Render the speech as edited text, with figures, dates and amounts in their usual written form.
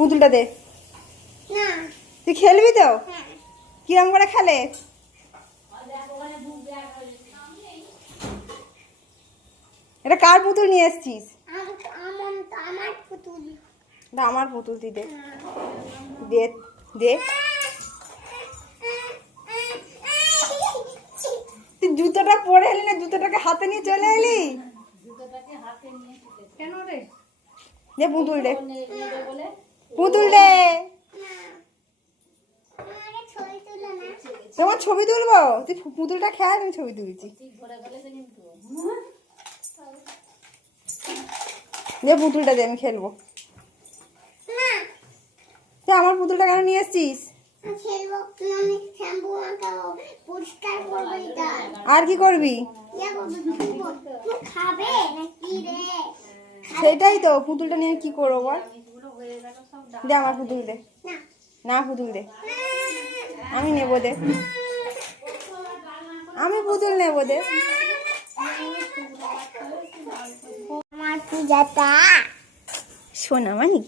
পুতুলটা দে। তুই খেলবি তো? কিরম করে খেলে? এটা কার পুতুল নিয়ে এসছিস? আমার পুতুল তুই দে দে দে। তুই জুতোটা পরে এলি না, জুতোটাকে হাতে নিয়ে চলে এলি কেন রে? দে পুতুল দে, পুতুল দে। তোমার ছবি তুলবো? তুই পুতুলটা খেয়ে আমি ছবি তুলছি। দে পুতুলটা দে, আমি খেলবো। তুই আমার পুতুলটা কেন নিয়ে এসছিস? আর কি করবি? সেটাই তো, পুতুলটা নিয়ে কি করবো বল? দে আমার পুতুল দে। না পুতুল দে, আমি নেবো দে, আমি পুতুল নেবো দে। আমার পূজাটা সোনা মানিক।